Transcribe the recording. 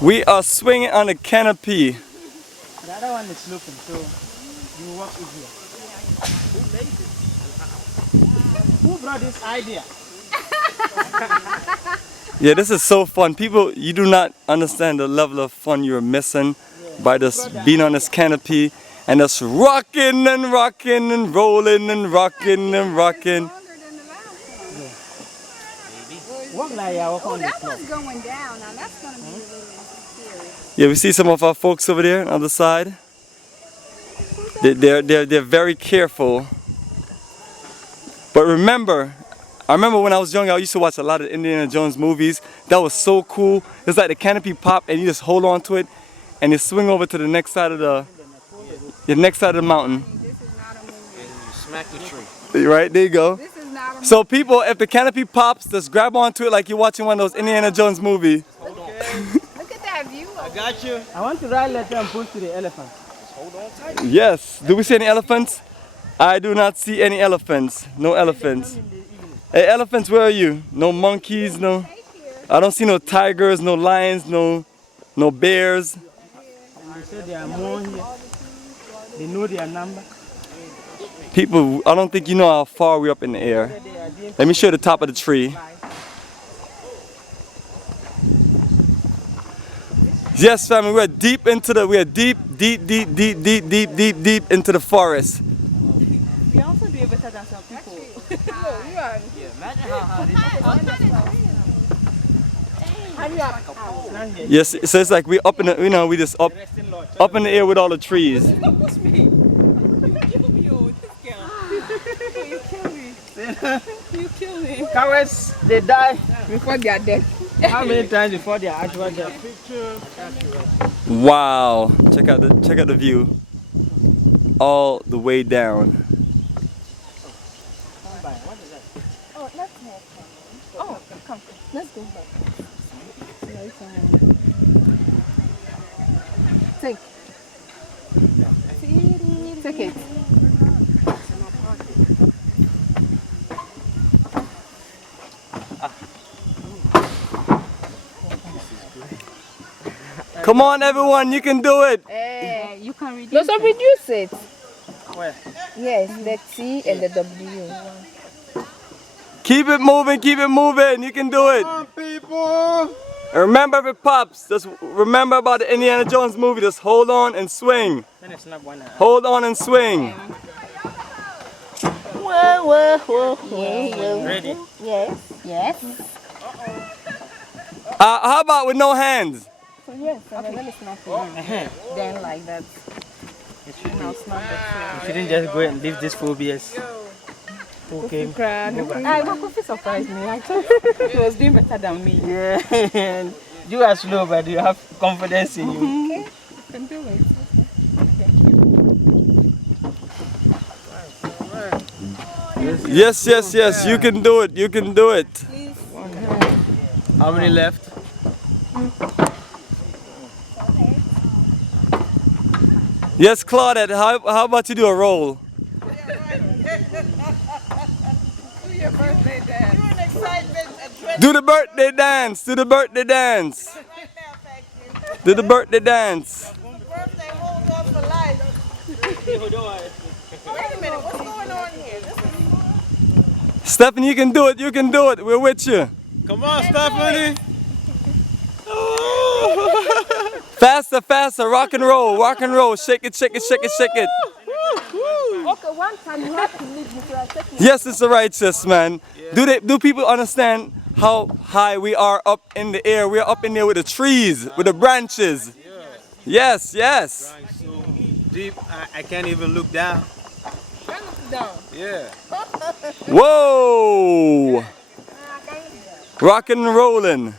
We are swinging on the canopy. The other one is sloping, so you walk easier. Who brought this idea? Yeah, this is so fun. People, you do not understand the level of fun you're missing by just being on this canopy and just rocking and rocking and rolling and rocking and rocking. Walk like you walk on the That floor. one's going down. Now that's going to be a little scary. Yeah, we see some of our folks over there on the other side. They're very careful. But remember, I remember when I was young, I used to watch a lot of Indiana Jones movies. That was so cool. It's like the canopy pop and you just hold on to it and you swing over to the next side of the mountain. This is not a movie. And you smack the tree. Right, there you go. This is not a movie. So people, if the canopy pops, just grab onto it like you're watching one of those Indiana Jones movies. Look at that view. I got you. I want to ride letter and push to the elephant. Hold on tight. Yes. Do we see any elephants? I do not see any elephants. No elephants. Hey, elephants, where are you? No monkeys, no. I don't see no tigers, no lions, no bears. And they say they are more here. They know their number. People, I don't think you know how far we're up in the air. Let me show you the top of the tree. Yes, family, we're deep into the into the forest. We also do it better than some people. Yeah, imagine how hard it is. Yes, so it's like we're up in the, you know, we just up in the air with all the trees. You kill me, oh, this girl. You kill me. You kill me. Cowards, they die. Before they are dead. How many times before they are actually dead? Wow, check out the view, all the way down. Oh, let's move. Oh, come. Let's go back. Take. Take it. Come on, everyone, you can do it. You can reduce No, so reduce it. Where? Yes, the T and the W. Keep it moving, you can do it. Come on, people. And remember if it pops, just remember about the Indiana Jones movie, just hold on and swing. Then it's not one. Hold on and swing. Whoa. Ready? Yes. Yes. How about with no hands? So yes, and then it's not for you. Then like that. Now it's not the You shouldn't just go and leave these phobias. Okay. I Kofi surprised me. I thought he was doing better than me. Yeah. You are slow, but you have confidence in you. Okay, you can do it. Yes, you can do it, How many left? Yes, Claudette, how about you do a roll? Do the birthday dance, do the birthday dance. Do the birthday dance. Birthday hold on for life. Wait a minute, what's going on here? Stephanie, you can do it, we're with you. Come on, Stephanie. Faster, rock and roll, shake it. Okay, one time you have to leave before I take you. Yes, it's the righteous, man. Do people understand how high we are up in the air? We're up in there with the trees, with the branches. Yes. So deep, I can't even look down. Down. Yeah. Whoa! Rockin' and rollin'.